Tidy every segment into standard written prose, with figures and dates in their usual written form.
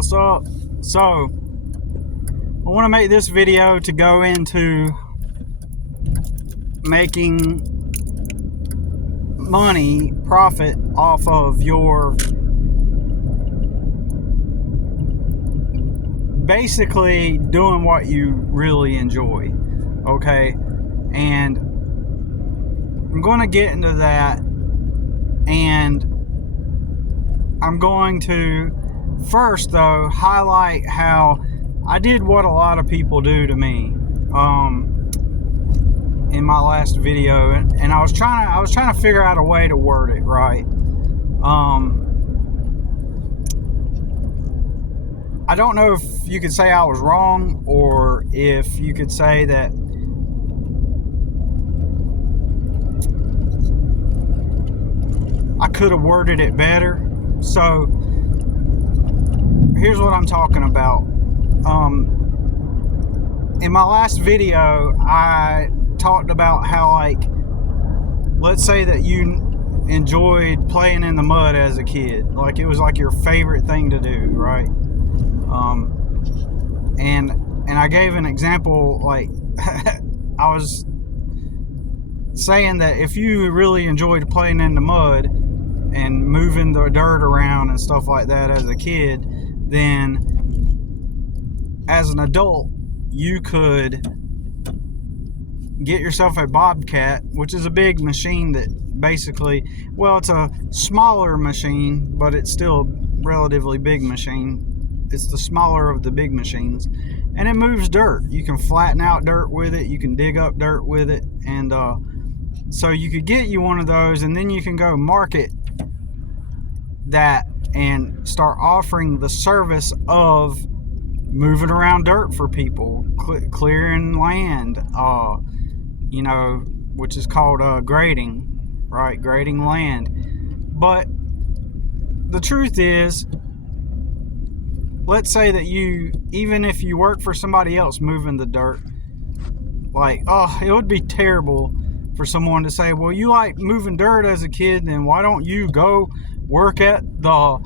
What's up? So I want to make this video to go into making money, profit off of your basically doing what you really enjoy. Okay, and I'm going to get into that, and I'm going to first though highlight how I did what a lot of people do to me in my last video, and I was trying to figure out a way to word it right. I don't know if you could say I was wrong, or if you could say that I could have worded it better. So here's what I'm talking about. In my last video, I talked about how, like, let's say that you enjoyed playing in the mud as a kid. Like, it was like your favorite thing to do, right? And I gave an example, like, I was saying that if you really enjoyed playing in the mud and moving the dirt around and stuff like that as a kid, then as an adult you could get yourself a Bobcat, which is a big machine that basically, well, it's a smaller machine, but it's still a relatively big machine. It's the smaller of the big machines, and it moves dirt. You can flatten out dirt with it, you can dig up dirt with it, and so you could get you one of those, and then you can go market that and start offering the service of moving around dirt for people, clearing land, which is called grading, right? Grading land. But the truth is, let's say that even if you work for somebody else moving the dirt, like, it would be terrible for someone to say, well, you like moving dirt as a kid, then why don't you go work at the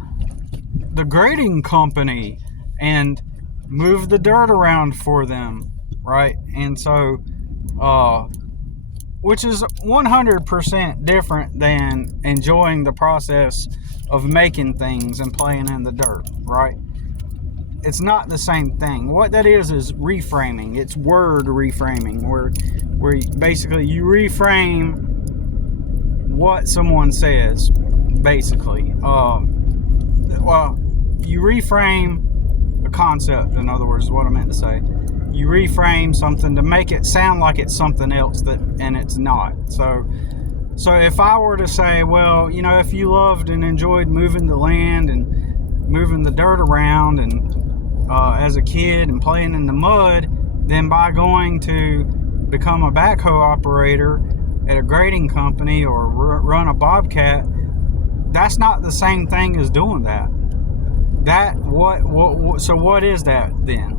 grading company and move the dirt around for them, right? And so, which is 100% different than enjoying the process of making things and playing in the dirt, right? It's not the same thing. What that is reframing. It's word reframing, where basically you reframe what someone says, basically. You reframe a concept, in other words, is what I meant to say. You reframe something to make it sound like it's something else and it's not. So if I were to say, well, if you loved and enjoyed moving the land and moving the dirt around and as a kid and playing in the mud, then by going to become a backhoe operator at a grading company or run a Bobcat, that's not the same thing as doing that. So what is that then?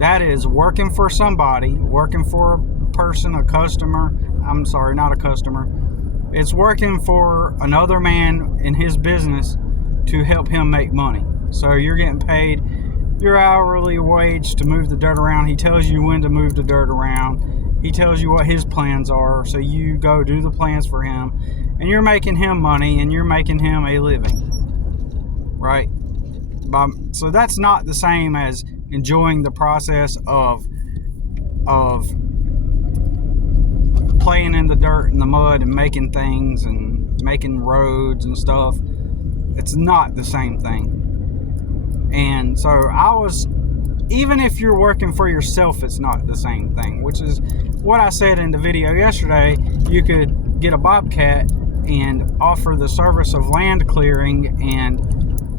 That is working for somebody, working for a person, a customer. I'm sorry, not a customer. It's working for another man in his business to help him make money. So you're getting paid your hourly wage to move the dirt around. He tells you when to move the dirt around. He tells you what his plans are, so you go do the plans for him, and you're making him money, and you're making him a living, right? So that's not the same as enjoying the process of playing in the dirt and the mud and making things and making roads and stuff. It's not the same thing. And so even if you're working for yourself, it's not the same thing, which is what I said in the video yesterday. You could get a Bobcat and offer the service of land clearing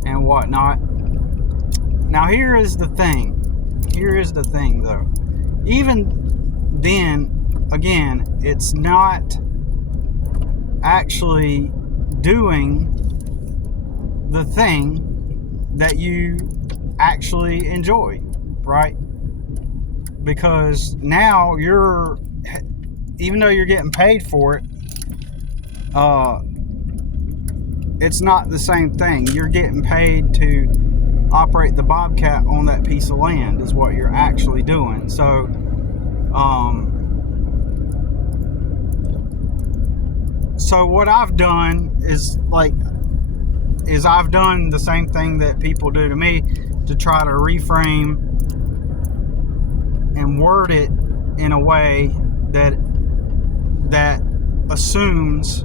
and whatnot. Now here is the thing though. Even then, again, it's not actually doing the thing that you actually enjoy, right? Because now even though you're getting paid for it, it's not the same thing. You're getting paid to operate the Bobcat on that piece of land is what you're actually doing. So so what I've done is I've done the same thing that people do to me, to try to reframe and word it in a way that assumes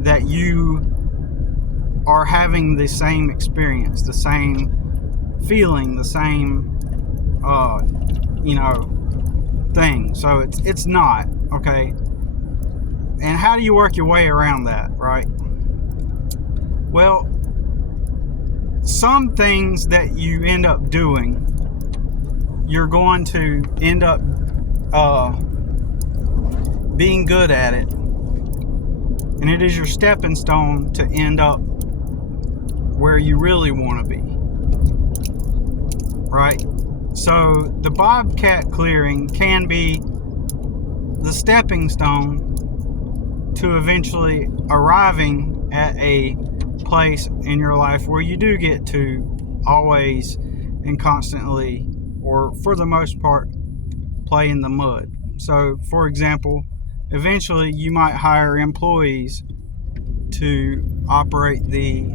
that you are having the same experience, the same feeling, the same thing. So it's not, okay? And how do you work your way around that, right? Well, some things that you end up doing, you're going to end up being good at it, and it is your stepping stone to end up where you really want to be, right? So the Bobcat clearing can be the stepping stone to eventually arriving at a place in your life where you do get to always and constantly, or for the most part, play in the mud. So, for example, eventually you might hire employees to operate the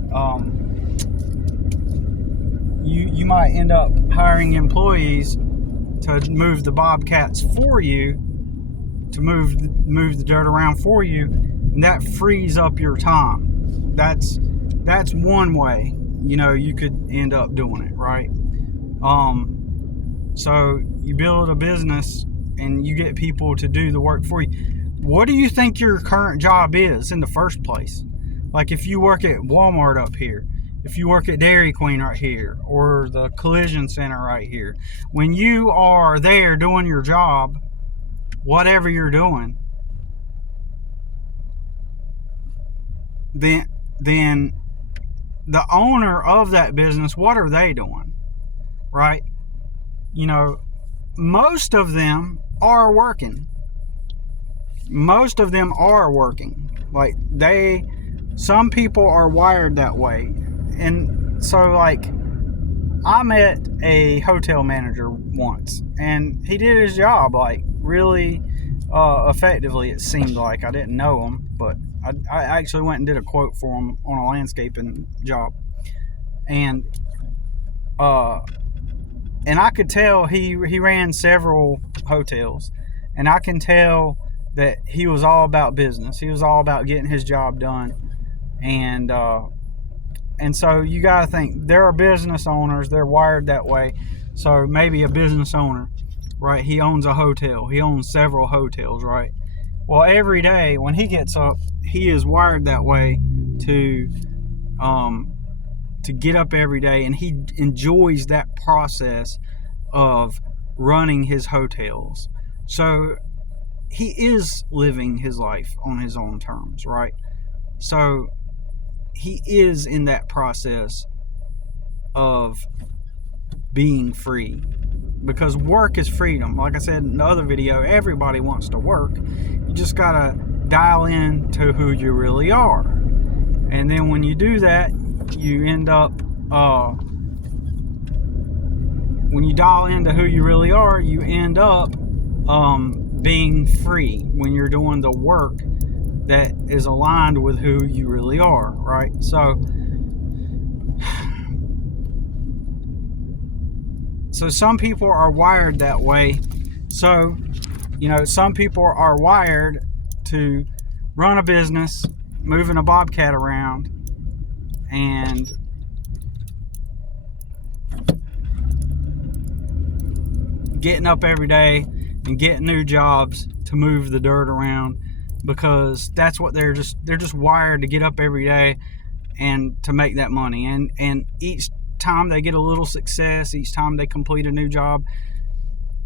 you might end up hiring employees to move the Bobcats for you, to move the dirt around for you, and that frees up your time. That's one way, you could end up doing it, right? So you build a business and you get people to do the work for you. What do you think your current job is in the first place? Like if you work at Walmart up here, if you work at Dairy Queen right here, or the collision center right here, when you are there doing your job, whatever you're doing, then the owner of that business, what are they doing, right? Most of them are working. Like some people are wired that way. And so I met a hotel manager once, and he did his job really effectively. It seemed like I didn't know him, but I actually went and did a quote for him on a landscaping job, and I could tell he ran several hotels, and I can tell that he was all about business. He was all about getting his job done, and so you got to think, there are business owners, they're wired that way. So maybe a business owner, right? He owns a hotel. He owns several hotels, right? Well, every day when he gets up, he is wired that way to get up every day, and he enjoys that process of running his hotels. So he is living his life on his own terms, right? So he is in that process of being free, because work is freedom. Like I said in the other video, everybody wants to work. You just gotta dial in to who you really are, and then when you do that, you end up when you dial into who you really are, you end up being free when you're doing the work that is aligned with who you really are, right? So some people are wired that way. So, some people are wired to run a business, moving a Bobcat around, and getting up every day and getting new jobs to move the dirt around, because that's what they're just wired to get up every day and to make that money. And each time they get a little success, each time they complete a new job,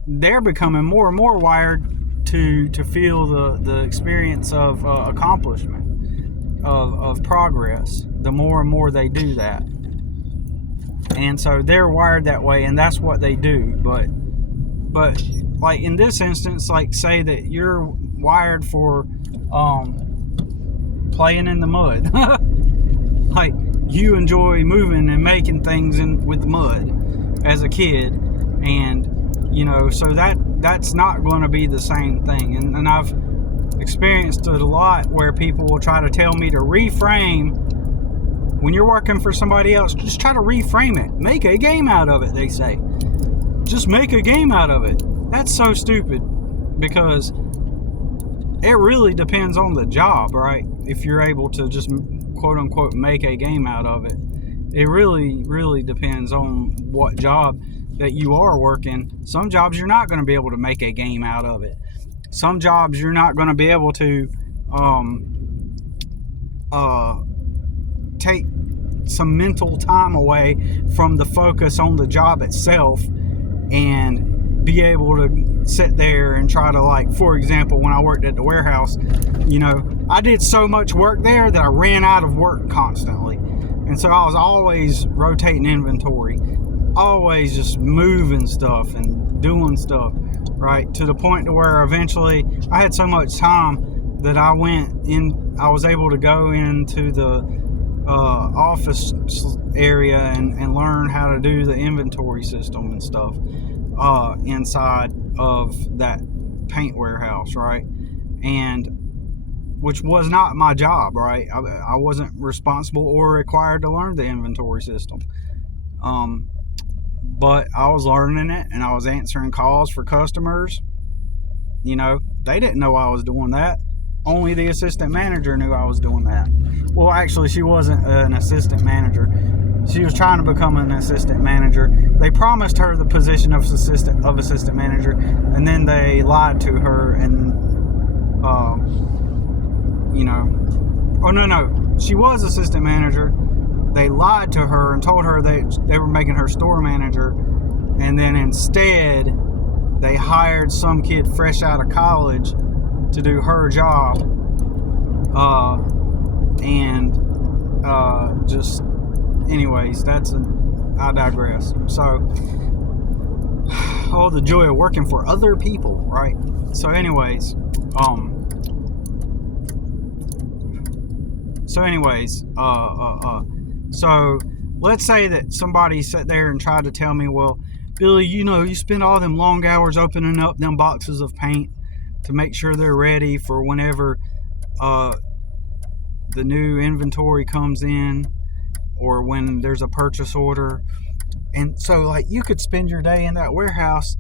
they're becoming more and more wired to feel the experience of accomplishment, of progress, the more and more they do that. And so they're wired that way, and that's what they do. But like in this instance, like say that you're wired for playing in the mud. Like you enjoy moving and making things with mud as a kid, and so that's not going to be the same thing. And I've experienced it a lot where people will try to tell me to reframe. When you're working for somebody else, just try to reframe it. Make a game out of it, they say. Just make a game out of it. That's so stupid, because it really depends on the job, right? If you're able to just quote unquote make a game out of it. It really, really depends on what job that you are working. Some jobs you're not going to be able to make a game out of it. Some jobs you're not going to be able to take some mental time away from the focus on the job itself and be able to sit there and try to, like, for example, when I worked at the warehouse, I did so much work there that I ran out of work constantly. And so I was always rotating inventory, always just moving stuff and doing stuff, right? To the point to where eventually I had so much time that I was able to go into the office area and learn how to do the inventory system and stuff inside of that paint warehouse, right? And which was not my job, right? I wasn't responsible or required to learn the inventory system. But I was learning it, and I was answering calls for customers. They didn't know I was doing that. Only the assistant manager knew I was doing that. Well, actually, she wasn't an assistant manager. She was trying to become an assistant manager. They promised her the position of assistant manager, and then they lied to her and, oh, no, she was assistant manager. They lied to her and told her they were making her store manager, and then instead they hired some kid fresh out of college to do her job, anyways, I digress. So, the joy of working for other people, right? So anyways, so let's say that somebody sat there and tried to tell me, well, Billy, you spend all them long hours opening up them boxes of paint to make sure they're ready for whenever the new inventory comes in or when there's a purchase order. And so, like, you could spend your day in that warehouse,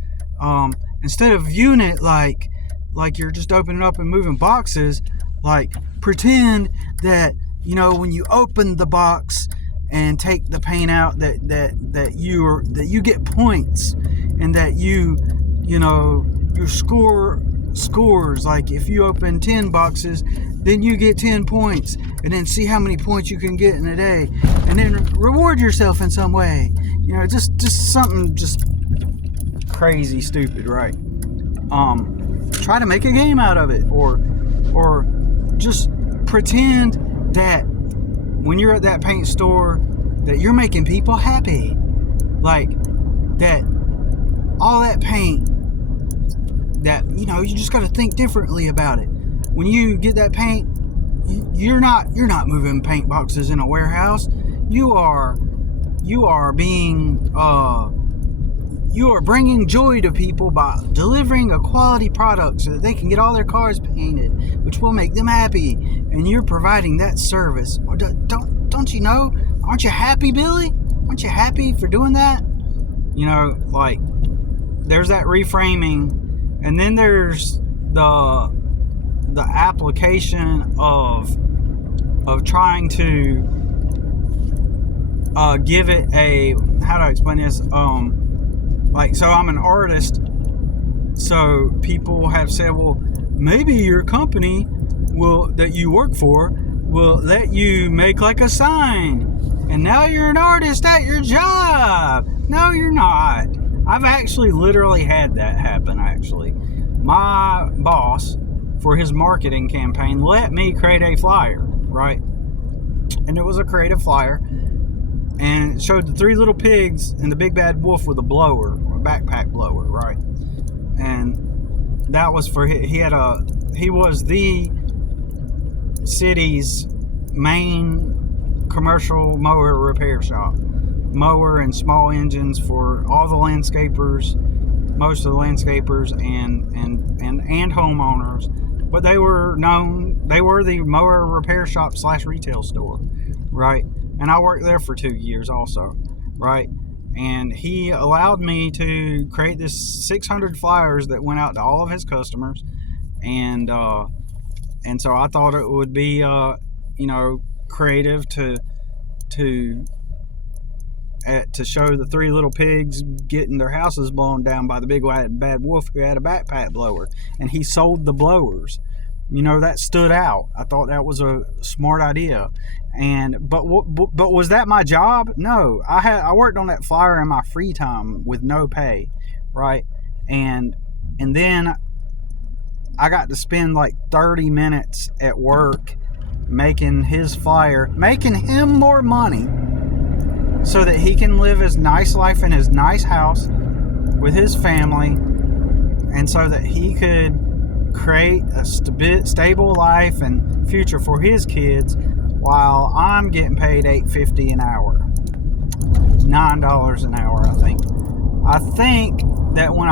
instead of viewing it like you're just opening up and moving boxes, like, pretend that, when you open the box and take the paint out, that you get points, and that your scores, like, if you open 10 boxes, then you get 10 points, and then see how many points you can get in a day, and then reward yourself in some way. Just something just crazy stupid, right? Try to make a game out of it, or just pretend that when you're at that paint store that you're making people happy, like that all that paint, that you just got to think differently about it. When you get that paint, you're not moving paint boxes in a warehouse. You are bringing joy to people by delivering a quality product so that they can get all their cars painted, which will make them happy. And you're providing that service. Or don't you know? Aren't you happy, Billy? Aren't you happy for doing that? Like, there's that reframing, and then there's the application of trying to give it a, how do I explain this? So I'm an artist, so people have said, well, maybe your company that you work for will let you make like a sign, and now you're an artist at your job. No, you're not. I've actually literally had that happen. My boss, for his marketing campaign, let me create a flyer, right? And it was a creative flyer, and it showed the 3 little pigs and the big bad wolf with a blower, a backpack blower, right? And that was for he was the city's main commercial mower repair shop. Mower and small engines for all the landscapers, most of the landscapers and homeowners. But they were the mower repair shop / retail store, right? And I worked there for 2 years also, right? And he allowed me to create this 600 flyers that went out to all of his customers. And so I thought it would be, creative to show the 3 little pigs getting their houses blown down by the big bad wolf who had a backpack blower, and he sold the blowers. That stood out. I thought that was a smart idea. But was that my job? No, I worked on that flyer in my free time with no pay, right? And then I got to spend like 30 minutes at work making his flyer, making him more money so that he can live his nice life in his nice house with his family, and so that he could create a stable life and future for his kids, while I'm getting paid $8.50 an hour, $9 an hour. I think that when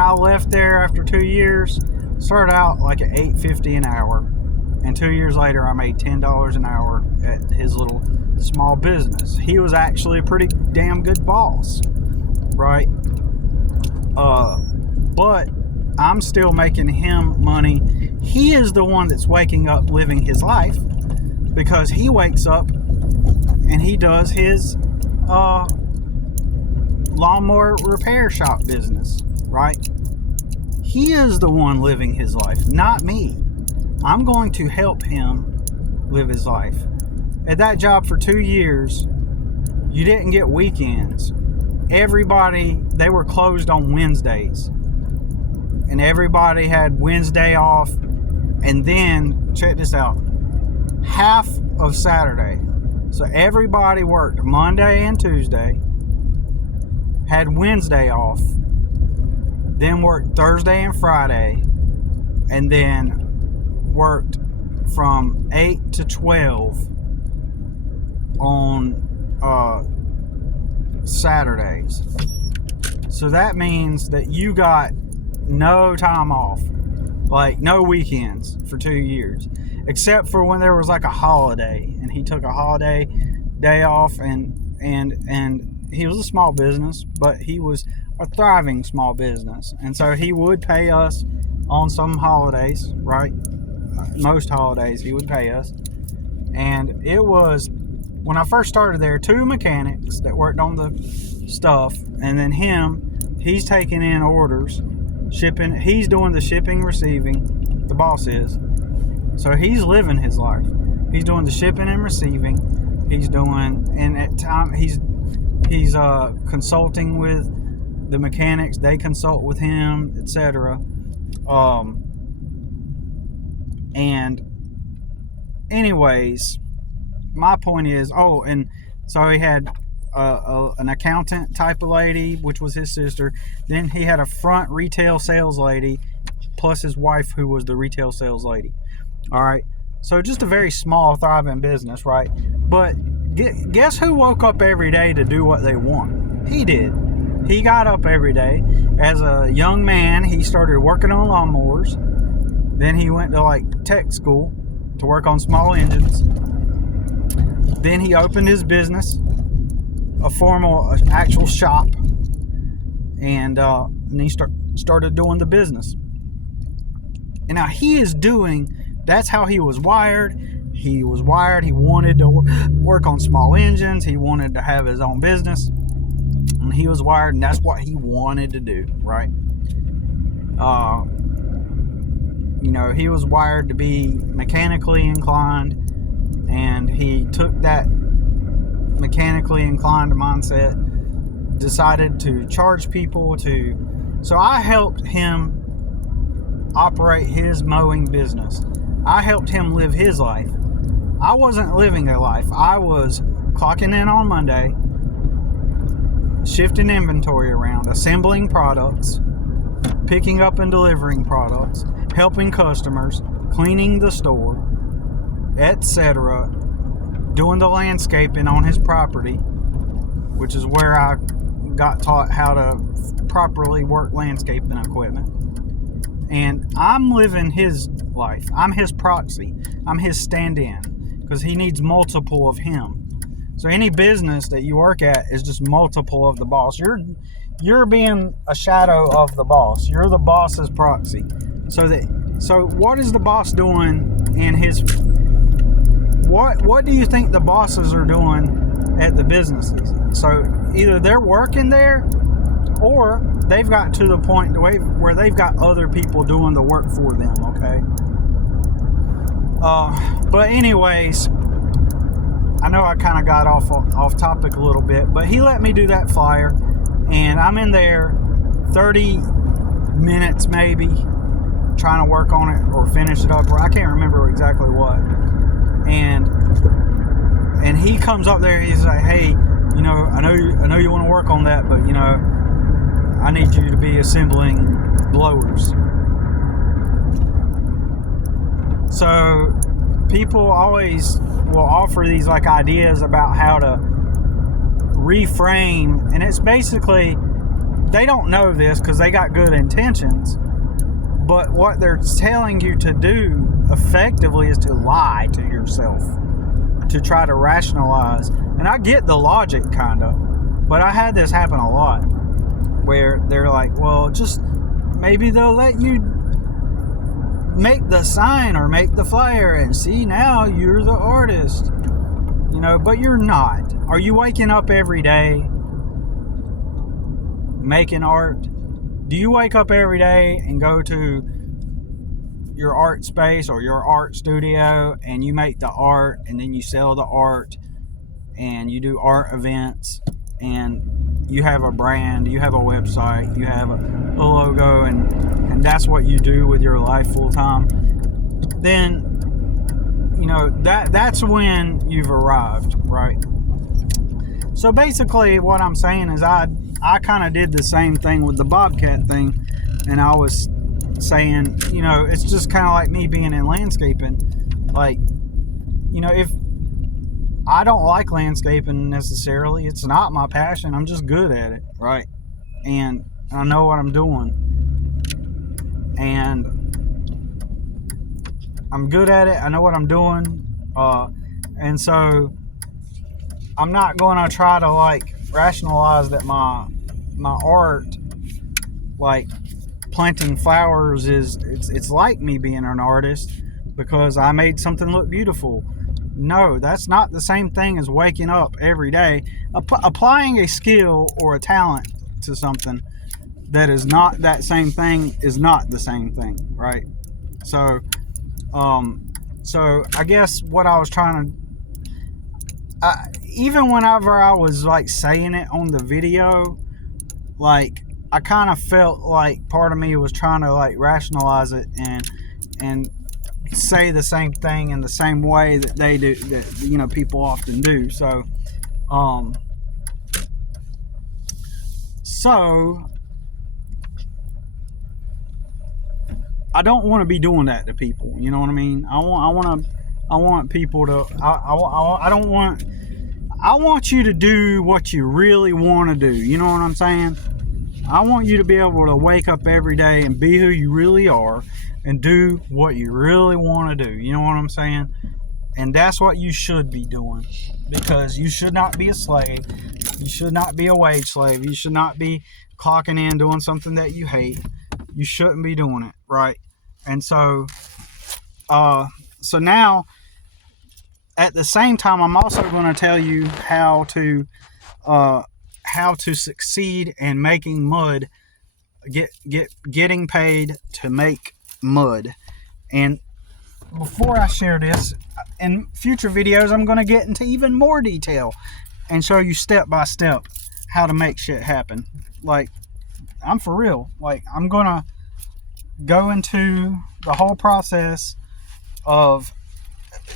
I left there after 2 years, started out like at $8.50 an hour, and 2 years later I made $10 an hour at his little small business. He was actually a pretty damn good boss, right? But I'm still making him money. He is the one that's waking up living his life, because he wakes up and he does his lawnmower repair shop business, right? He is the one living his life, not me. I'm going to help him live his life. At that job for 2 years, you didn't get weekends. They were closed on Wednesdays. And everybody had Wednesday off. And then, check this out, half of Saturday. So everybody worked Monday and Tuesday, had Wednesday off, then worked Thursday and Friday, and then worked from 8 to 12 on Saturdays. So that means that you got no time off, like no weekends for 2 years, except for when there was like a holiday, and he took a holiday day off, and he was a small business, but he was a thriving small business, and so he would pay us on some holidays, right? Most holidays he would pay us. And it was, when I first started there, 2 mechanics that worked on the stuff, and then he's taking in orders, shipping, he's doing the shipping, receiving, the boss is. So he's living his life. He's doing the shipping and receiving. He's doing, and at time he's consulting with the mechanics. They consult with him, etc. And anyways, my point is, and so he had an accountant type of lady, which was his sister. Then he had a front retail sales lady, plus his wife, who was the retail sales lady. All right. So just a very small, thriving business, right? But guess who woke up every day to do what they want? He did. He got up every day. As a young man, he started working on lawnmowers. Then he went to like tech school to work on small engines. Then he opened his business, a formal, actual shop, and he started doing the business. And now he is doing, that's how he was wired. He was wired. He wanted to work on small engines. He wanted to have his own business. And he was wired, and that's what he wanted to do, right? He was wired to be mechanically inclined, and he took that mechanically inclined mindset, decided to charge people so I helped him operate his mowing business. I helped him live his life. I wasn't living a life. I was clocking in on Monday, shifting inventory around, assembling products, picking up and delivering products, helping customers, cleaning the store, etc., doing the landscaping on his property, which is where I got taught how to properly work landscaping equipment. And I'm living his life. I'm his proxy. I'm his stand-in, because he needs multiple of him. So any business that you work at is just multiple of the boss. You're being a shadow of the boss. You're the boss's proxy. So what is the boss doing in his... What do you think the bosses are doing at the businesses? So either they're working there, or they've gotten to the point where they've got other people doing the work for them, okay? But anyways, I know I kind of got off topic a little bit, but he let me do that flyer, and I'm in there 30 minutes maybe trying to work on it or finish it up, or I can't remember exactly what. And he comes up there, he's like, hey, you know, I know you want to work on that, but you know, I need you to be assembling blowers. So people always will offer these like ideas about how to reframe, and it's basically, they don't know this because they got good intentions, but what they're telling you to do effectively is to lie to yourself, to try to rationalize. And I get the logic kind of, but I had this happen a lot where they're like, well, just maybe they'll let you make the sign or make the flyer, and see, now you're the artist, you know, but you're not. Are you waking up every day making art? Do you wake up every day and go to your art space or your art studio and you make the art, and then you sell the art, and you do art events, and you have a brand, you have a website, you have a logo, and that's what you do with your life full time? Then, you know, that's when you've arrived, right? So basically what I'm saying is I kind of did the same thing with the Bobcat thing, and I was saying, you know, it's just kind of like me being in landscaping. Like, you know, if I don't like landscaping necessarily, it's not my passion, I'm just good at it, right? And I know what I'm doing, and I'm good at it, I know what I'm doing, and so I'm not going to try to like rationalize that my art, like planting flowers, it's like me being an artist because I made something look beautiful. No, that's not the same thing as waking up every day. Applying a skill or a talent to something that is not that same thing is not the same thing, right? So I guess what I was trying to, even whenever I was like saying it on the video, like I kind of felt like part of me was trying to like rationalize it and say the same thing in the same way that they do, that, you know, people often do. So I don't want to be doing that to people, you know what I mean? I want people to, I want you to do what you really want to do, you know what I'm saying? I want you to be able to wake up every day and be who you really are and do what you really want to do, you know what I'm saying? And that's what you should be doing, because you should not be a slave. You should not be a wage slave. You should not be clocking in doing something that you hate. You shouldn't be doing it, right? And so now, at the same time, I'm also going to tell you how to succeed in making mud, getting paid to make mud. And before I share this, in future videos, I'm going to get into even more detail and show you step by step how to make shit happen. Like, I'm for real. Like, I'm going to go into the whole process of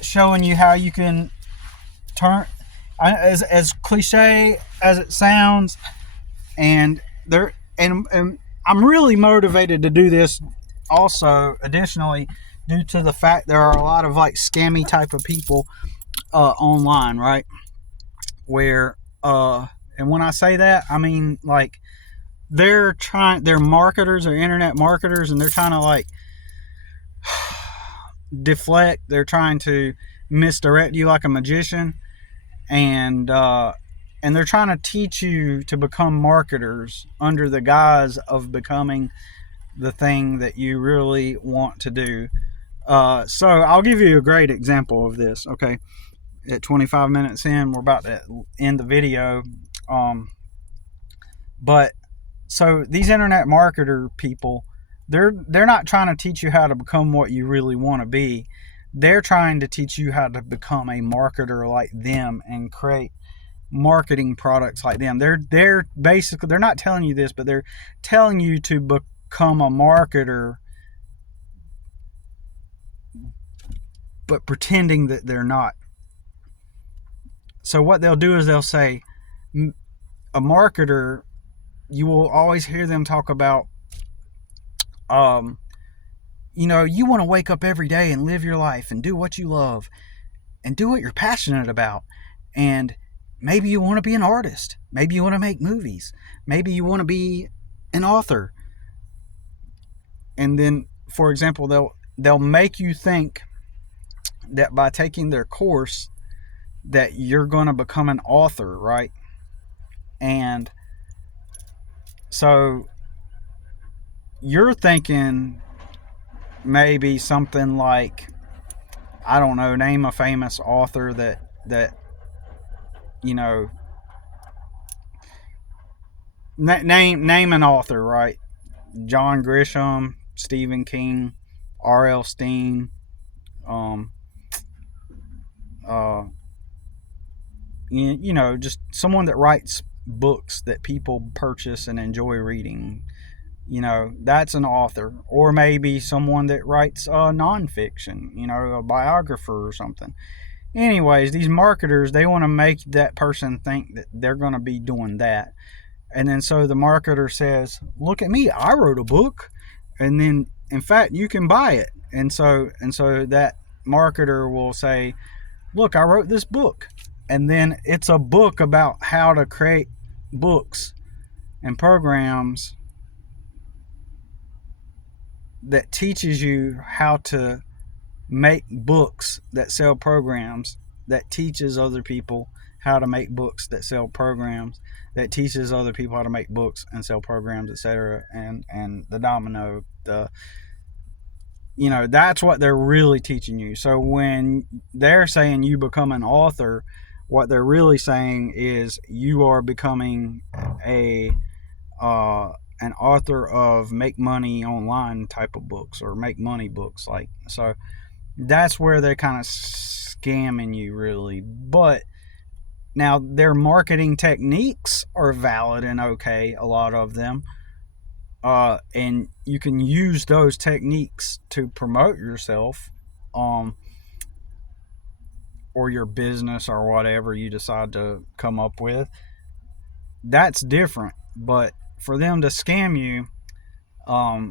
showing you how you can turn, as cliche as it sounds, and I'm really motivated to do this also, additionally, due to the fact there are a lot of like scammy type of people online, right? Where and when I say that, I mean like they're marketers or internet marketers, and they're trying to like deflect. They're trying to misdirect you like a magician, and they're trying to teach you to become marketers under the guise of becoming the thing that you really want to do. So I'll give you a great example of this. Okay, at 25 minutes in, we're about to end the video. But so these internet marketer people, they're not trying to teach you how to become what you really want to be. They're trying to teach you how to become a marketer like them and create marketing products like them. They're basically, they're not telling you this, but they're telling you to become a marketer, but pretending that they're not. So what they'll do is they'll say, a marketer, you will always hear them talk about, you know, you want to wake up every day and live your life and do what you love and do what you're passionate about. And maybe you want to be an artist. Maybe you want to make movies. Maybe you want to be an author. And then, for example, they'll make you think that by taking their course that you're going to become an author, right? And so you're thinking maybe something like, I don't know, name a famous author that you know, name an author, right? John Grisham, Stephen King, R.L. Stine, you know, just someone that writes books that people purchase and enjoy reading. You know, that's an author. Or maybe someone that writes nonfiction, you know, a biographer or something. Anyways, these marketers, they want to make that person think that they're going to be doing that. And then so the marketer says, look at me, I wrote a book. And then, in fact, you can buy it. And so that marketer will say, look, I wrote this book. And then it's a book about how to create books and programs that teaches you how to make books that sell programs, that teaches other people how to make books that sell programs, that teaches other people how to make books and sell programs, etc. And the domino, you know, that's what they're really teaching you. So when they're saying you become an author, what they're really saying is you are becoming an author of make money online type of books, or make money books. Like, so that's where they're kind of scamming you, really. But now their marketing techniques are valid and okay, a lot of them, and you can use those techniques to promote yourself, or your business, or whatever you decide to come up with. That's different. But for them to scam you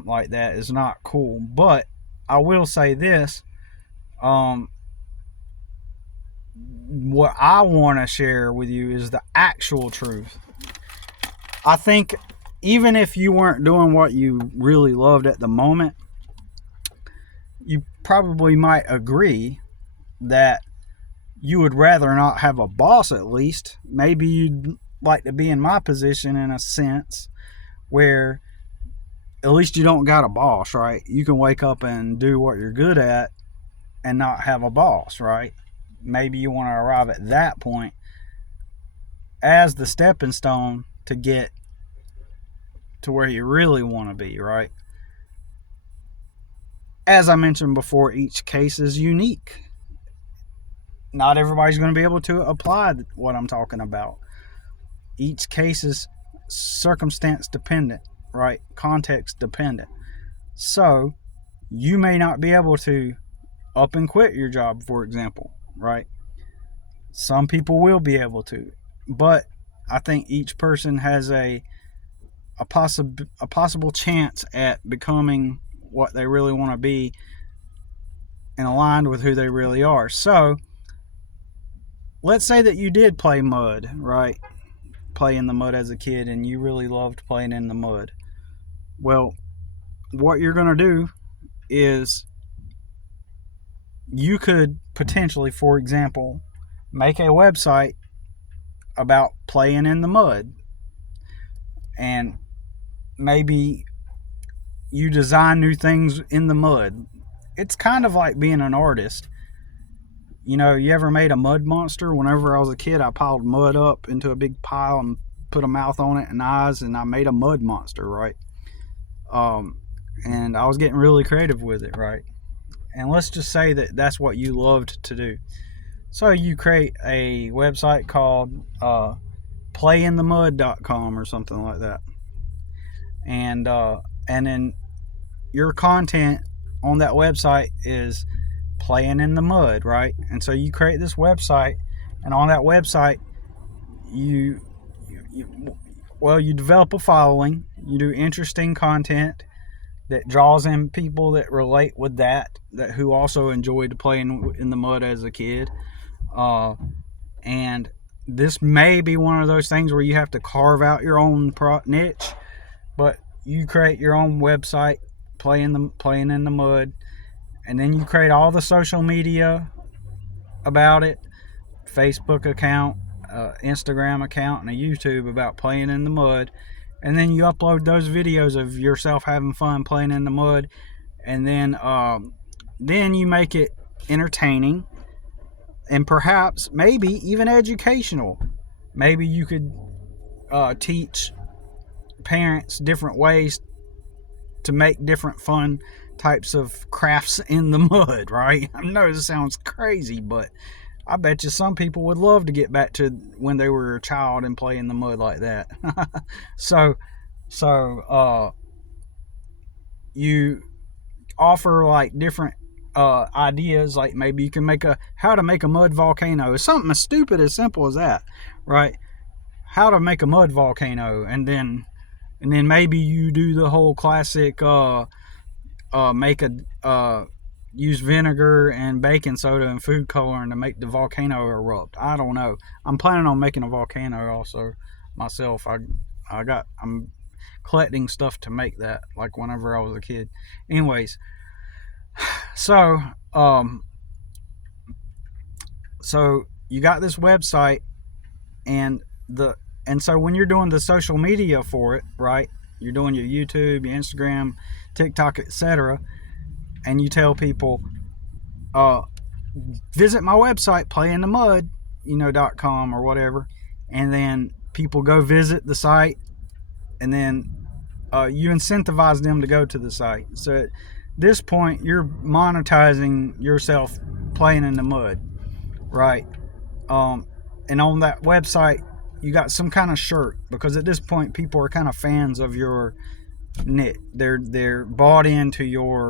like that is not cool. But I will say this, what I want to share with you is the actual truth. I think even if you weren't doing what you really loved at the moment, you probably might agree that you would rather not have a boss, at least. Maybe you'd like to be in my position in a sense, where at least you don't got a boss, right? You can wake up and do what you're good at and not have a boss, right? Maybe you want to arrive at that point as the stepping stone to get to where you really want to be, right? As I mentioned before, each case is unique. Not everybody's going to be able to apply what I'm talking about. Each case is circumstance dependent, right? Context dependent. So you may not be able to up and quit your job, for example, right? Some people will be able to, but I think each person has a possible chance at becoming what they really want to be and aligned with who they really are. So let's say that you did play mud, right? Play in the mud as a kid, and you really loved playing in the mud. Well, what you're going to do is you could potentially, for example, make a website about playing in the mud, and maybe you design new things in the mud. It's kind of like being an artist. You know, you ever made a mud monster? Whenever I was a kid, I piled mud up into a big pile and put a mouth on it and eyes, and I made a mud monster, right? And I was getting really creative with it, right? And let's just say that that's what you loved to do. So you create a website called playinthemud.com or something like that. And then your content on that website is playing in the mud, right? And so you create this website, and on that website you develop a following. You do interesting content that draws in people that relate with that who also enjoyed playing in the mud as a kid. And this may be one of those things where you have to carve out your own niche, but you create your own website, playing in the mud, and then you create all the social media about it, Facebook account, Instagram account, and a YouTube about playing in the mud. And then you upload those videos of yourself having fun playing in the mud, and then you make it entertaining and perhaps maybe even educational. Maybe you could teach parents different ways to make different fun types of crafts in the mud, right? I know this sounds crazy, but I bet you some people would love to get back to when they were a child and play in the mud like that. So you offer like different ideas, like maybe you can make how to make a mud volcano. It's something as stupid as simple as that, right? How to make a mud volcano, and then maybe you do the whole classic use vinegar and baking soda and food coloring to make the volcano erupt. I don't know. I'm planning on making a volcano also myself. I'm collecting stuff to make that, like whenever I was a kid. Anyways, so you got this website, and so when you're doing the social media for it, right? You're doing your YouTube, your Instagram, TikTok, etc., and you tell people, visit my website, playinthemud.com or whatever, and then people go visit the site, and then you incentivize them to go to the site. So at this point, you're monetizing yourself playing in the mud, right? And on that website, you got some kind of shirt, because at this point, people are kind of fans of your knit. They're bought into your